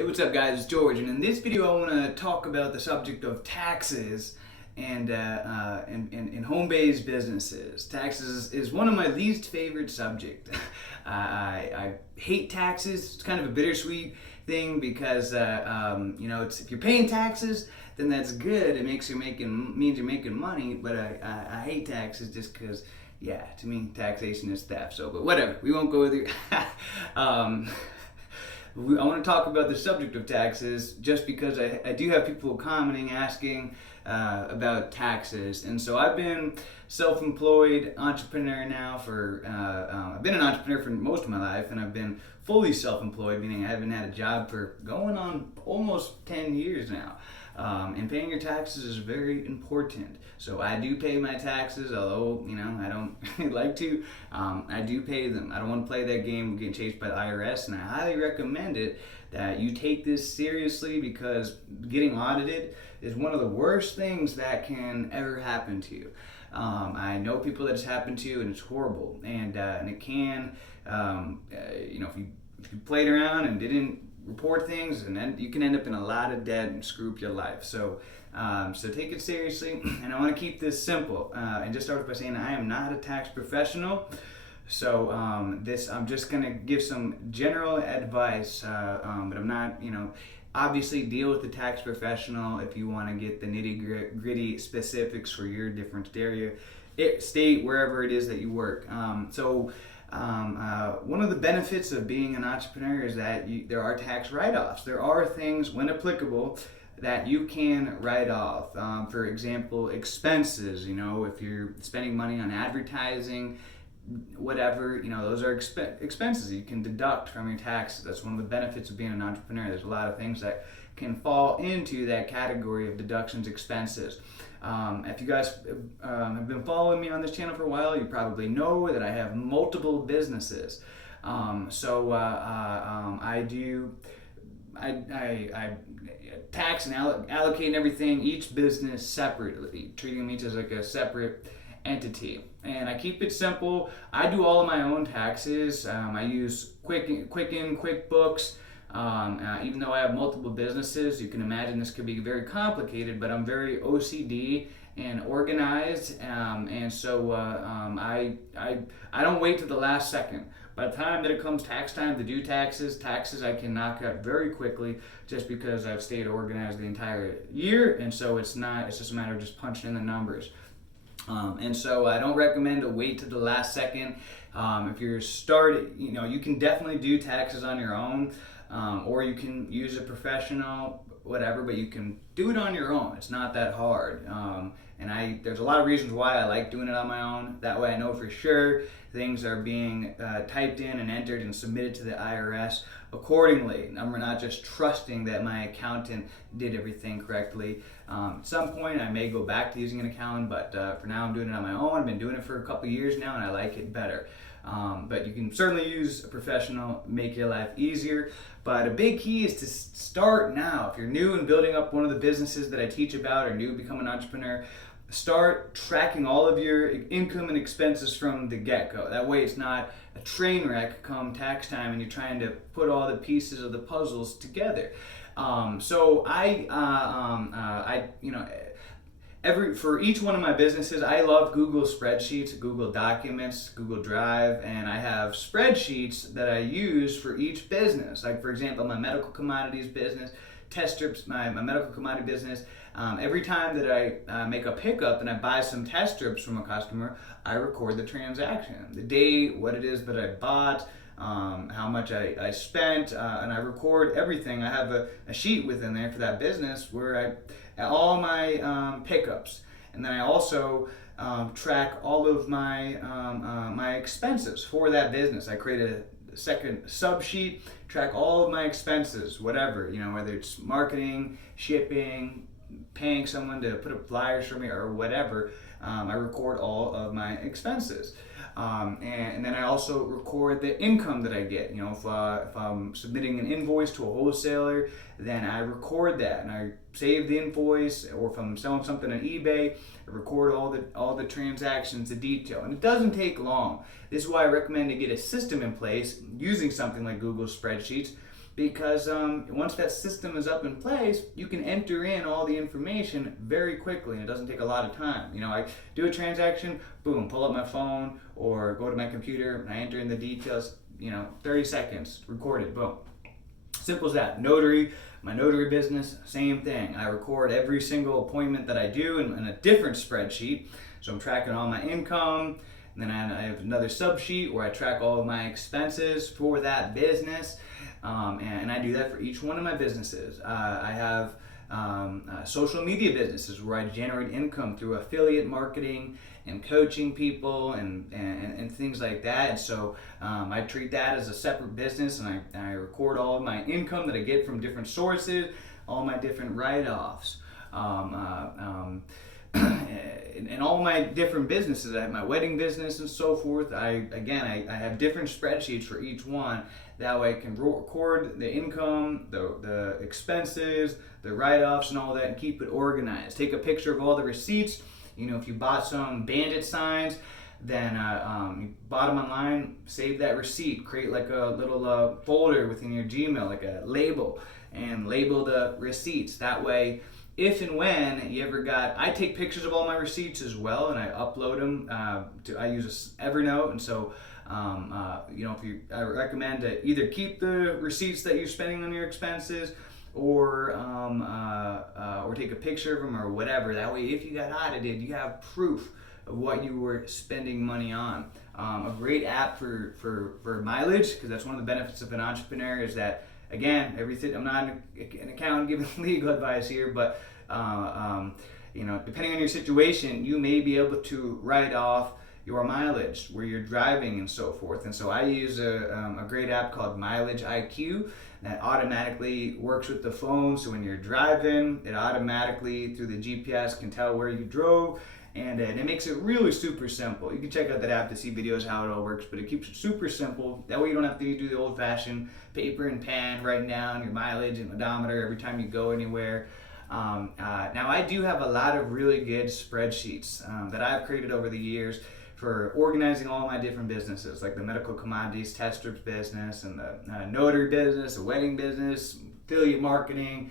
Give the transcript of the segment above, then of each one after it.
Hey, what's up guys, it's George, and in this video I want to talk about the subject of taxes and home-based businesses. Taxes is one of my least favorite subjects. I hate taxes. It's kind of a bittersweet thing because if you're paying taxes, then that's good. It means you're making money, but I hate taxes just because, yeah, to me taxation is theft. So, but whatever, we won't go there. I want to talk about the subject of taxes just because I do have people commenting, asking about taxes. And so I've been self-employed entrepreneur now for, I've been an entrepreneur for most of my life, and I've been fully self-employed, meaning I haven't had a job for going on almost 10 years now. And paying your taxes is very important. So I do pay my taxes, although, I don't like to. I do pay them. I don't want to play that game of getting chased by the IRS, and I highly recommend it that you take this seriously because getting audited is one of the worst things that can ever happen to you. I know people that it's happened to, and it's horrible. And it can, if you played around and didn't report things, and then you can end up in a lot of debt and screw up your life. So take it seriously, and I want to keep this simple and just start by saying I am not a tax professional. So I'm just gonna give some general advice, but I'm not, obviously deal with the tax professional if you want to get the nitty-gritty specifics for your different state, wherever it is that you work. One of the benefits of being an entrepreneur is that there are tax write-offs. There are things, when applicable, that you can write off. For example, expenses. If you're spending money on advertising, whatever, those are expenses you can deduct from your taxes. That's one of the benefits of being an entrepreneur. There's a lot of things that can fall into that category of deductions, expenses. If you guys have been following me on this channel for a while, you probably know that I have multiple businesses. I tax and allocate everything, each business separately, treating them each as like a separate entity. And I keep it simple. I do all of my own taxes. I use Quicken, QuickBooks. Even though I have multiple businesses, you can imagine this could be very complicated, but I'm very OCD and organized, and so I don't wait to the last second. By the time that it comes tax time to do taxes I can knock out very quickly just because I've stayed organized the entire year, and so it's just a matter of just punching in the numbers. And so I don't recommend to wait to the last second. If you're starting, you can definitely do taxes on your own. Or you can use a professional, whatever, but you can do it on your own. It's not that hard. There's a lot of reasons why I like doing it on my own. That way I know for sure things are being typed in and entered and submitted to the IRS accordingly. I'm not just trusting that my accountant did everything correctly. At some point I may go back to using an accountant, but for now I'm doing it on my own. I've been doing it for a couple years now, and I like it better. But you can certainly use a professional, make your life easier. But a big key is to start now. If you're new and building up one of the businesses that I teach about, or new become an entrepreneur, start tracking all of your income and expenses from the get-go. That way it's not a train wreck come tax time and you're trying to put all the pieces of the puzzles together. For each one of my businesses, I love Google spreadsheets, Google Documents, Google Drive, and I have spreadsheets that I use for each business. Like, for example, my medical commodities business, test strips, my medical commodity business. Every time that I make a pickup and I buy some test strips from a customer, I record the transaction, the date, what it is that I bought, how much I spent, and I record everything. I have a sheet within there for that business where all my pickups, and then I also track all of my my expenses for that business. I create a second sub sheet, track all of my expenses, whatever, whether it's marketing, shipping, paying someone to put up flyers for me or whatever. I record all of my expenses. And then I also record the income that I get. If I'm submitting an invoice to a wholesaler, then I record that and I save the invoice. Or if I'm selling something on eBay, I record all the transactions, the detail. And it doesn't take long. This is why I recommend to get a system in place using something like Google Spreadsheets, because once that system is up in place, you can enter in all the information very quickly, and it doesn't take a lot of time. I do a transaction, boom, pull up my phone or go to my computer, and I enter in the details, 30 seconds, record it, boom. Simple as that. Notary, my notary business, same thing. I record every single appointment that I do in a different spreadsheet. So I'm tracking all my income, and then I have another sub-sheet where I track all of my expenses for that business, and I do that for each one of my businesses. I have social media businesses where I generate income through affiliate marketing and coaching people and things like that. And so I treat that as a separate business, and I record all of my income that I get from different sources, all my different write-offs. And all my different businesses. I have my wedding business and so forth. I have different spreadsheets for each one. That way I can record the income, the expenses, the write-offs and all that, and keep it organized. Take a picture of all the receipts. If you bought some bandit signs, then you bought them online, save that receipt, create like a little folder within your Gmail, like a label, and label the receipts. That way, if and when you ever I take pictures of all my receipts as well, and I upload them I use Evernote, and so I recommend to either keep the receipts that you're spending on your expenses, or take a picture of them or whatever. That way, if you got audited, you have proof of what you were spending money on. A great app for mileage, because that's one of the benefits of an entrepreneur, is that, again, everything. I'm not an accountant giving legal advice here, but depending on your situation, you may be able to write off your mileage where you're driving and so forth. And so I use a great app called Mileage IQ that automatically works with the phone. So when you're driving, it automatically through the GPS can tell where you drove. And it makes it really super simple. You can check out that app to see videos how it all works, but it keeps it super simple. That way you don't have to do the old-fashioned paper and pen, writing down your mileage and odometer every time you go anywhere. Now I do have a lot of really good spreadsheets that I've created over the years for organizing all my different businesses, like the medical commodities test strips business, and the notary business, the wedding business, affiliate marketing,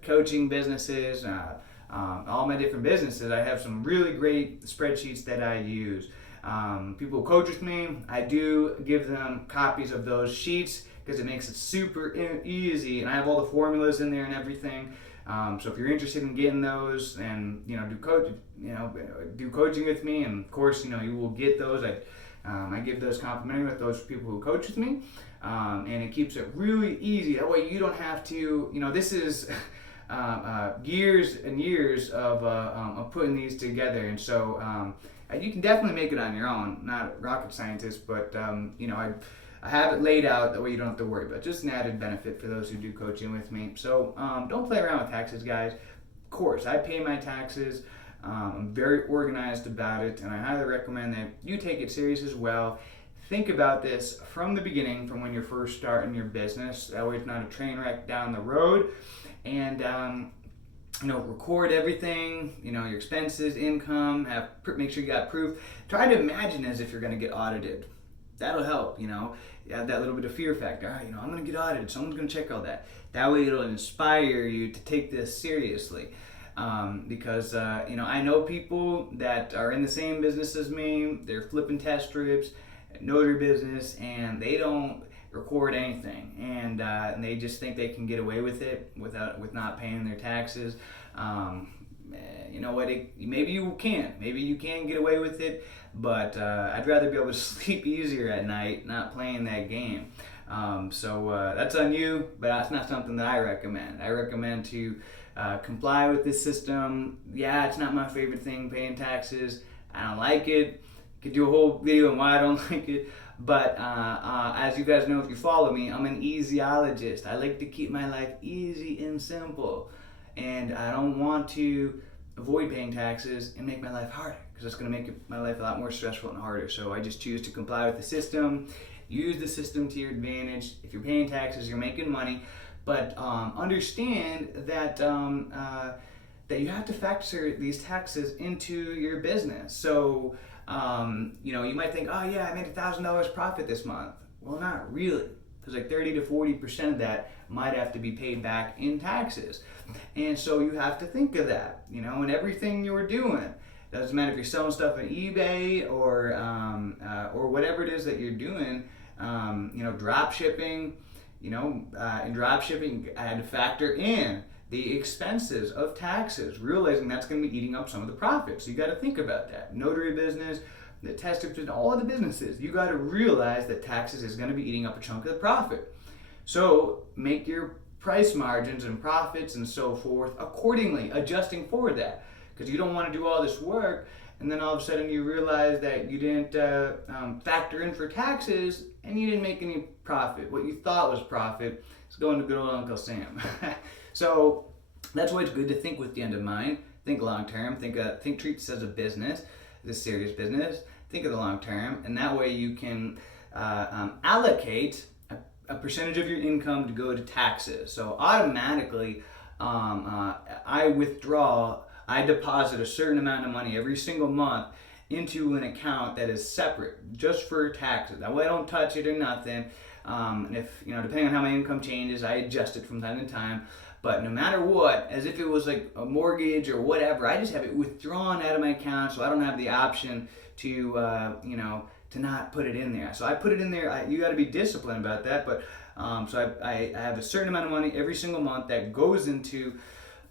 coaching businesses, all my different businesses. I have some really great spreadsheets that I use. People who coach with me, I do give them copies of those sheets because it makes it super easy, and I have all the formulas in there and everything. So if you're interested in getting those and do coaching with me, and of course you will get those. I give those complimentary with those people who coach with me, and it keeps it really easy. That way you don't have to. This is years and years of putting these together, and so you can definitely make it on your own. Not a rocket scientist, but I have it laid out, that way you don't have to worry about it. Just an added benefit for those who do coaching with me. So don't play around with taxes, guys. Of course, I pay my taxes. I'm very organized about it, and I highly recommend that you take it serious as well. Think about this from the beginning, from when you're first starting your business. That way it's not a train wreck down the road. And record everything, your expenses, income, make sure you got proof. Try to imagine as if you're going to get audited. That'll help, you have that little bit of fear factor. I'm going to get audited. Someone's going to check all that. That way it'll inspire you to take this seriously. Because I know people that are in the same business as me. They're flipping test strips, notary business, and they don't record anything, and they just think they can get away with it with not paying their taxes. You know what? Maybe you can. Maybe you can get away with it, but I'd rather be able to sleep easier at night, not playing that game. So that's on you, but that's not something that I recommend. I recommend to comply with this system. Yeah, it's not my favorite thing, paying taxes. I don't like it. Could do a whole video on why I don't like it. But as you guys know, if you follow me, I'm an easyologist. I like to keep my life easy and simple. And I don't want to avoid paying taxes and make my life harder, because it's going to make my life a lot more stressful and harder. So I just choose to comply with the system, use the system to your advantage. If you're paying taxes, you're making money. But understand that that you have to factor these taxes into your business. So you might think, oh yeah, I made $1,000 profit this month. Well, not really. because like 30 to 40% of that might have to be paid back in taxes. And so you have to think of that, you know, in everything you're doing. Doesn't matter if you're selling stuff on eBay or whatever it is that you're doing, you know, drop shipping, you know, in drop shipping, I had to factor in the expenses of taxes, realizing that's going to be eating up some of the profits. So you got to think about that. Notary business, the tester business, all of the businesses, you got to realize that taxes is going to be eating up a chunk of the profit. So make your price margins and profits and so forth accordingly, adjusting for that. Because you don't want to do all this work and then all of a sudden you realize that you didn't factor in for taxes and you didn't make any profit. What you thought was profit is going to good old Uncle Sam. So that's why it's good to think with the end in mind. Think long term. Think treat this as a business, as a serious business. Think of the long term, and that way you can allocate a percentage of your income to go to taxes. So automatically, I deposit a certain amount of money every single month into an account that is separate just for taxes. That way I don't touch it or nothing. And if, you know, depending on how my income changes, I adjust it from time to time. But no matter what, as if it was like a mortgage or whatever, I just have it withdrawn out of my account, so I don't have the option to, you know, to not put it in there. So I put it in there. You got to be disciplined about that. But so I have a certain amount of money every single month that goes into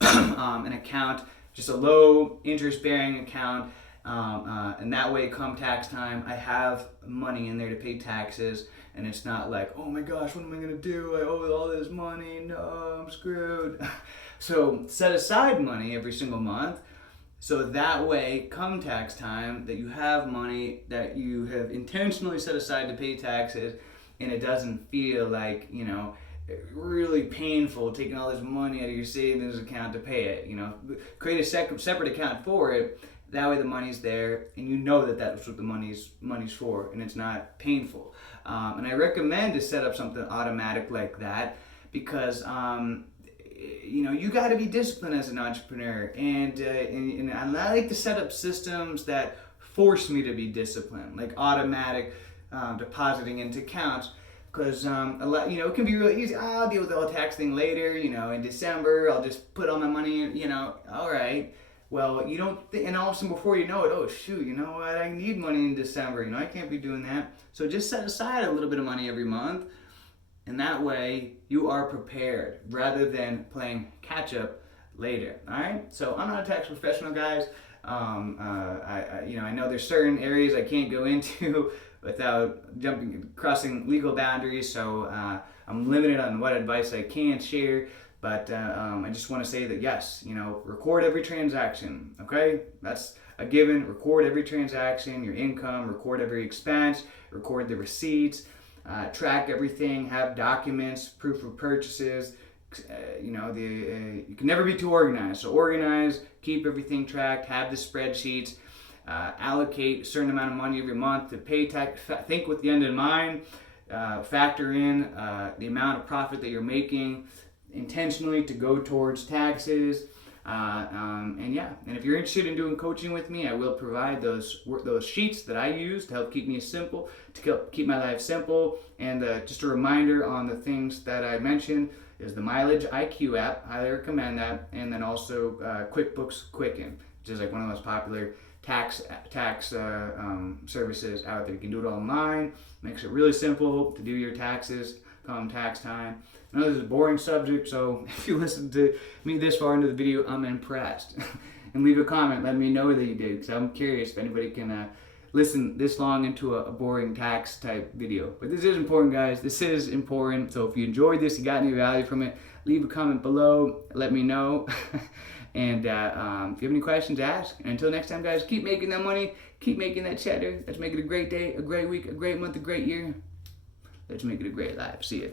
an account, just a low interest bearing account. And that way, come tax time, I have money in there to pay taxes. And it's not like, oh my gosh, what am I going to do? I owe all this money. No, I'm screwed. So set aside money every single month. So that way, come tax time, that you have money that you have intentionally set aside to pay taxes. And it doesn't feel like, you know, really painful taking all this money out of your savings account to pay it. You know, create a separate account for it. That way the money's there, and you know that that's what the money's for, and it's not painful. And I recommend to set up something automatic like that because, you know, you got to be disciplined as an entrepreneur, and I like to set up systems that force me to be disciplined, like automatic depositing into accounts. Because a lot, you know, it can be really easy. I'll deal with the whole tax thing later. You know, in December, I'll just put all my money in. You know, all right. Well, you don't, and all of a sudden before you know it, oh shoot, you know what, I need money in December, you know, I can't be doing that. So just set aside a little bit of money every month, and that way you are prepared rather than playing catch up later, all right? So I'm not a tax professional, guys. I know there's certain areas I can't go into without crossing legal boundaries, so I'm limited on what advice I can share. But I just want to say that yes, you know, record every transaction, okay? That's a given. Record every transaction, your income, record every expense, record the receipts, track everything, have documents, proof of purchases. You can never be too organized. So organize, keep everything tracked, have the spreadsheets, allocate a certain amount of money every month to pay tax. Think with the end in mind. Factor in the amount of profit that you're making intentionally to go towards taxes, and if you're interested in doing coaching with me, I will provide those sheets that I use to help keep me simple, to keep my life simple. And just a reminder on the things that I mentioned is the Mileage IQ app. Highly recommend that. And then also QuickBooks Quicken, which is like one of the most popular tax services out there. You can do it online. Makes it really simple to do your taxes come tax time. I know this is a boring subject, so if you listened to me this far into the video, I'm impressed. And leave a comment, let me know that you did, because I'm curious if anybody can listen this long into a boring tax type video. But this is important, guys. This is important. So if you enjoyed this, you got any value from it, leave a comment below, let me know. And if you have any questions, ask. And until next time, guys, keep making that money, keep making that cheddar. Let's make it a great day, a great week, a great month, a great year. Let's make it a great life. See ya.